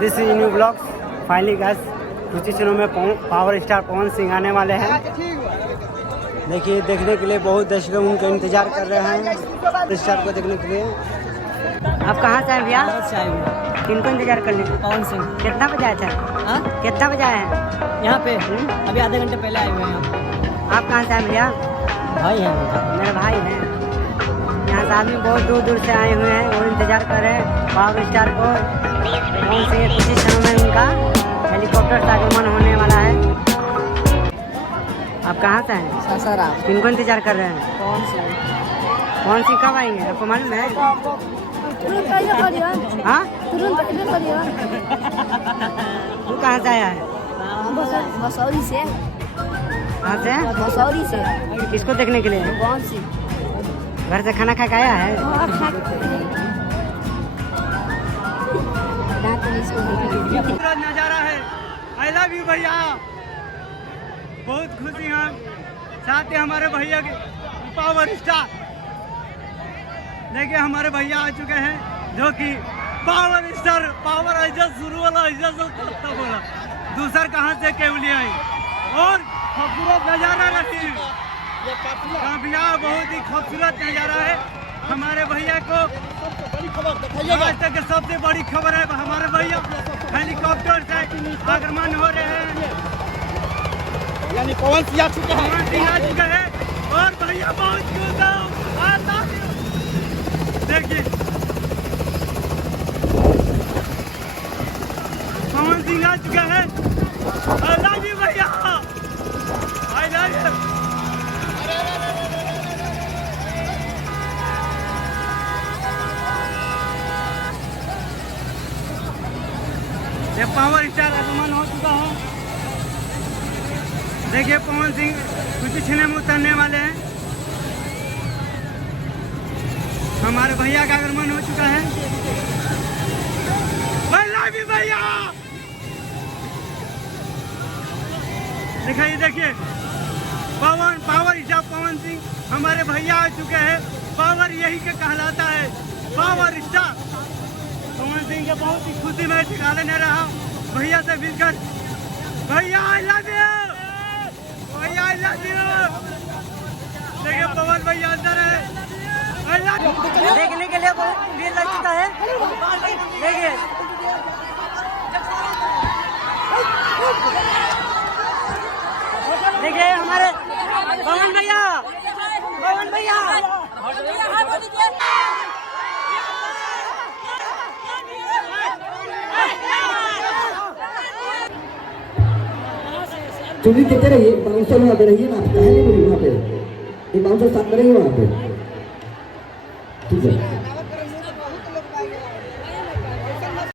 This is new blogs finally gas कुछ ही दिनों में पावर स्टार पवन सिंह आने वाले हैं। देखिए देखने के लिए बहुत दर्शक उनका इंतजार कर रहे हैं स्टार को देखने के लिए। आप कहाँ से हैं भैया? किनको इंतजार करने? पवन सिंह। कितना बजे आए थे? हाँ, कितना बजे आए हैं यहाँ पे अभी आधे घंटे पहले आए हुए हैं। आप कहाँ से हैं भैया? भाई हैं मेरे भाई हैं। यहाँ से आदमी बहुत दूर दूर से आए हुए हैं और इंतजार कर रहे हैं पावर स्टार को। पवन सिंह कुछ ही समय में उनका हेलीकॉप्टर से आगमन होने वाला है। आप कहाँ से हैं? सासाराम। किनको इंतजार कर रहे हैं? पवन सिंह। पवन सिंह कब आएंगे आपको मालूम है? हाँ, तू कहाँ से आया है? मसौरी से। कहाँ से? मसौरी से। किसको देखने के लिए? पवन सिंह। घर से खाना खा के आया है? नजारा है। आई लव यू भैया। बहुत खुशी हम साथ ही हमारे भैया के पावर स्टार। देखिए हमारे भैया आ चुके हैं जो कि पावर स्टार पावर ऐसा शुरू वाला ऐसा सब बोला दूसर कहाँ से केवली आई और खूबसूरत नजारा रही। काफिया बहुत ही खूबसूरत नजारा है। हमारे भैया को आज तक की सबसे बड़ी खबर है हमारे भैया हेलीकॉप्टर से आगमन हो रहे हैं। यानी पवन सिंह आ चुके हैं। पवन सिंह आ चुके हैं और भैया बहुत खुश हैं। देखिए पवन सिंह आ चुके हैं। आई लव यू भैया। I love you. ये पावर स्टार आगमन हो चुका है। देखिए पवन सिंह कुछ ही क्षण में उतरने वाले हैं। हमारे भैया का आगमन हो चुका है। भैया दिखाइए देखिए पावर स्टार पवन सिंह हमारे भैया आ चुके हैं। पावर यही के कहलाता है पावर स्टार। पवन सिंह के बहुत ही खुशी में ठिकाने नहीं रहा भैया से मिलकर। भैया आई लव यू। भैया आई लव यू। देखिए पवन भैया अंदर है। देखने के लिए बहुत भीड़ लग चुका है। देखिए देखिए हमारे पवन भैया चुनी देते रहिए। बाउंसर वहाँ पे रहिए ना, आप कहे नहीं बोली वहाँ पे। ये बाउंसर साथ में रहिए वहाँ पे, ठीक है।